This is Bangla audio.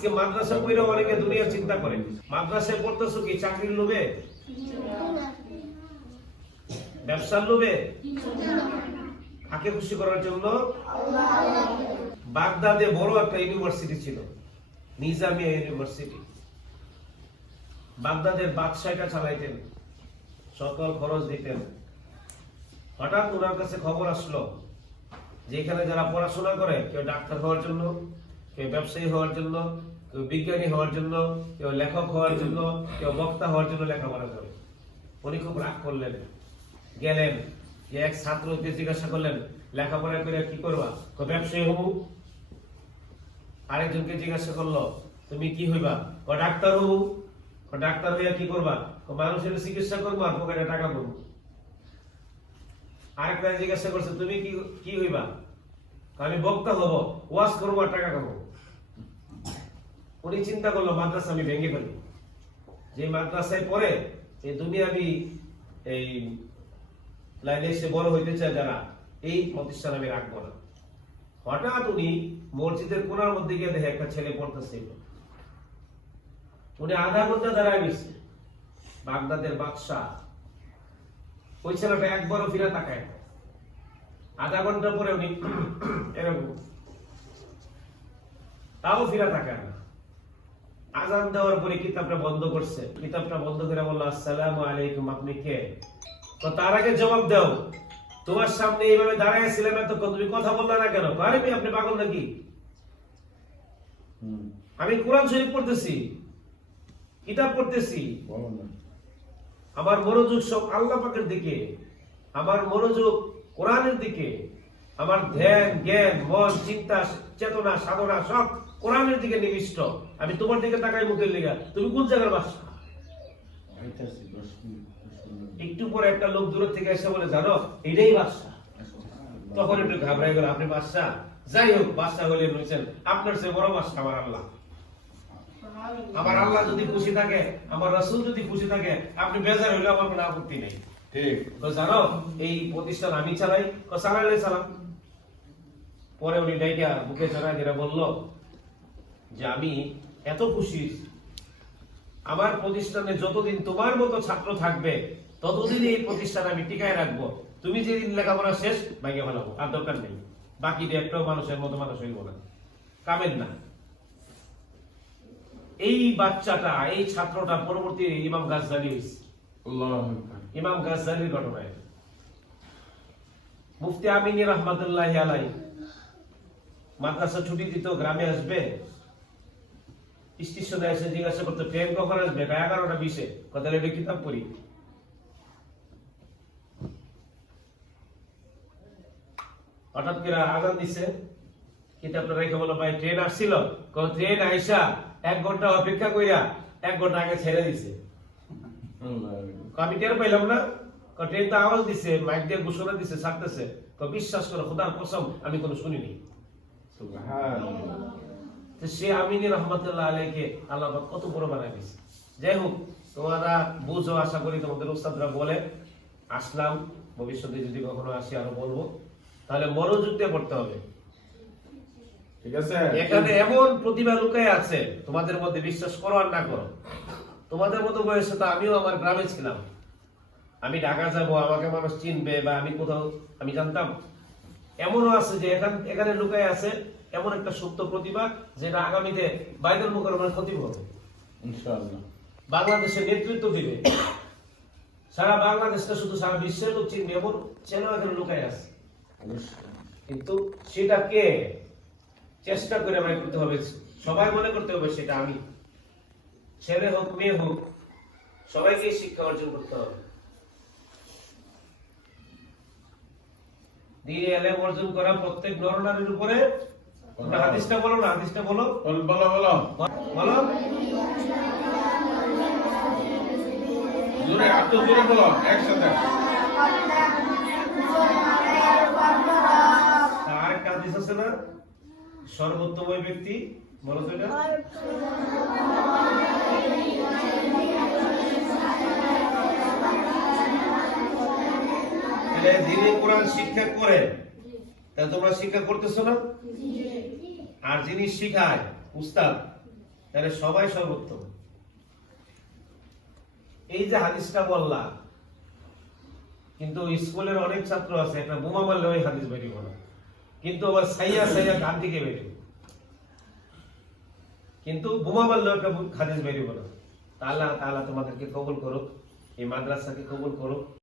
আজকে মাদ্রাসা পড়ে অনেকে দুনিয়ার চিন্তা করে। মাদ্রাসায় পড়তেছো কি চাকরির লোভে, ব্যবসার লোভে, কাকে খুশি করার জন্য? বাগদাদে বড় একটা ইউনিভার্সিটি ছিল, নিজামিয়া ইউনিভার্সিটি। বাগদাদের বাদশাহ এটা চালাইতেন, সকল খরচ দিতেন। হঠাৎ ওনার কাছে খবর আসলো যে এখানে যারা পড়াশোনা করে, কেউ ডাক্তার হওয়ার জন্য, কেউ ব্যবসায়ী হওয়ার জন্য, কেউ বিজ্ঞানী হওয়ার জন্য, কেউ লেখক হওয়ার জন্য, কেউ বক্তা হওয়ার জন্য লেখাপড়া করে। উনি খুব রাগ করলেন, গেলেন, যে এক ছাত্রকে জিজ্ঞাসা করলেন লেখাপড়া করে কি করবা? ব্যবসায়ী হবো। আরেকজনকে জিজ্ঞাসা করলো তুমি কি হইবা? ডাক্তার হবো। ডাক্তার হইয়া কি করবা? মানুষের চিকিৎসা করবো আর পকেটে টাকা করবো। আরেকটা জিজ্ঞাসা করছে তুমি কি হইবা? আমি বক্তা হব, ওয়াজ করবো আর টাকা খাবো। উনি চিন্তা করলো মাদ্রাসা আমি ভেঙে ফেলি, যে মাদ্রাসায় পড়ে এই দুনিয়াবি এই লাইনে এসে বড় হইতে চায় যারা, এই প্রতিষ্ঠান আমি রাখবো না। হঠাৎ উনি মসজিদের কোনার মধ্যে গিয়ে দেখে একটা ছেলে পড়তেছে। উনি আধা ঘন্টা দাঁড়ায় গেছে। বাগদাদের বাদশাহ, ওই ছেলেটা একবারও ফিরে তাকায় না। আধা ঘন্টা পরে উনি এরকম, তাও ফিরে তাকায় না। আজান দেওয়ার পরে কিতাবটা বন্ধ করছে। কিতাবটা বন্ধ করে বললো আসসালামু আলাইকুম, আপনি কে? তো তার আগে জবাব দাও, তোমার সামনে এইভাবে দাঁড়াইছিলাম এতক্ষণ, তুমি কথা বললে না কেন? আরে আপনি পাগল নাকি? আমি কোরআন শরীফ পড়তেছি, কিতাব পড়তেছি, আমার মনোযোগ সব আল্লাহ পাকের দিকে, আমার মনোযোগ কোরআনের দিকে, আমার ধ্যান জ্ঞান মন চিন্তা চেতনা সাধনা সব কোরআনের দিকে নিবিষ্ট। আমি তোমার দিকে তাকাই মুখের লিগা, তুমি কোন জায়গার বাসা? একটু পরে একটা লোক দূর থেকে এসে বলে জানো এটাই বাদশা। তখন একটু ঘাবড়াই গেল, আপনি বাদশা? যাই হোক, বাদশা হলে রয়েছেন, আপনার চেয়ে বড় বাদশা আমার আল্লাহ। আমার আল্লাহ যদি খুশি থাকে, আমার রাসূল যদি খুশি থাকে, আপনি বেজার হইলে আমার কোনো আপত্তি নেই। ঠিক তো জানো এই প্রতিষ্ঠান আমি চালাই, চালাইলে চালাম। পরে উনি ডাইকা বুকে চড়া যেটা বললো যে আমি এত খুশি, আমার প্রতিষ্ঠানে যতদিন তোমার মতো ছাত্র থাকবে ততদিন এই প্রতিষ্ঠান আমি টিকায় রাখবো। তুমি যেদিন লেখাপড়া শেষ ভাইকে ফেলাবো, আর দরকার নেই। বাকি একটাও মানুষের মতো মানুষ হইব না, কামেন না। এই বাচ্চাটা, এই ছাত্রটা পরবর্তী ইমাম গাজ্জালি হয়েছে। ইমাম গাজ্জালির ঘটনা। মুফতি আমিনী রহমাতুল্লাহি আলাইহি মাদ্রাসা ছুটি দিত, গ্রামে আসবে, স্টেশনে এসে জিজ্ঞাসা করতো ট্রেন কখন আসবে? 11:20। কথা লেগে কিতাব পড়ি। হঠাৎ করে আজান দিছে, কিতাবটা রেখে বলো ভাই ট্রেন আসছিল। ট্রেন আইসা 1 ঘন্টা অপেক্ষা কইরা 1 ঘন্টা আগে ছেড়ে দিছে। আমি টের পাইলাম না। ট্রেন তো আওয়াজ দিছে, মাইক দিয়ে ঘোষণা দিছে, ছাড়তেছে। বিশ্বাস করো খোদার কসম আমি কোনো শুনিনি। সে আমিনী রহমাতুল্লাহ আলাইহিকে আল্লাহ কত বড় বানায় দিয়েছে। যাই হোক, তোমরা বুঝো, আশা করি তোমাদের উস্তাদরা বলে আসলাম, ভবিষ্যতে যদি কখনো আসি আরো বলবো। তাহলে মনোযোগ দিয়ে পড়তে হবে, ঠিক আছে? এখানে এমন প্রতিভা লুকায় আছে তোমাদের মধ্যে, বিশ্বাস করো আর না করো। তোমাদের মতো বয়সে তো আমিও আমার গ্রামে ছিলাম। আমি ঢাকা যাবো, আমাকে মানুষ চিনবে, বা আমি কোথাও আমি জানতাম। এমনও আছে যে এখানে লুকায় আছে এমন একটা সুপ্ত প্রতিভা, যেটা আগামীতে বাইতুল মুকাররমের খতিব হবে ইনশাআল্লাহ, বাংলাদেশের নেতৃত্ব দিবে। সারা বাংলাদেশটা শুধু সারা বিশ্বের লোক চিনবে, এমন চেনা এখানে লুকায় আছে। কিন্তু সেটা কে? চেষ্টা করে আমরা করতে হবে, সবাই মনে করতে হবে সেটা আমি। ছেলে হোক মেয়ে হোক, সবাইকে শিক্ষা অর্জন করতে হবে। দ্বীনে ইলম অর্জন করা প্রত্যেক নরনারীর উপরে। হাদিসটা বলো না, হাদিসটা বলো, বলো বলো বলো, জোরে এত জোরে বলো একসাথে। আরেকটা হাদিস আছে না, সর্বোত্তম ওই ব্যক্তি, বলো তো এটা। যিনি কোরআন শিক্ষা করেন, তাহলে তোমরা শিক্ষা করতেছো না? আর যিনি শিখায় উস্তাদ, তাহলে সবাই সর্বোত্তম। এই যে হাদিসটা বললা, কিন্তু স্কুলের অনেক ছাত্র আছে একটা বোমা মারলে ওই হাদিস বেরিয়ে না, কিন্তু আবার সাইয়া সাইয়া গান দিকে বেরিয়ে, কিন্তু বোমা মারলেও একটা হাদিস বেরিয়ে না। আল্লাহ তাআলা তোমাদেরকে কবুল করুক, এই মাদ্রাসাকে কবুল করুক।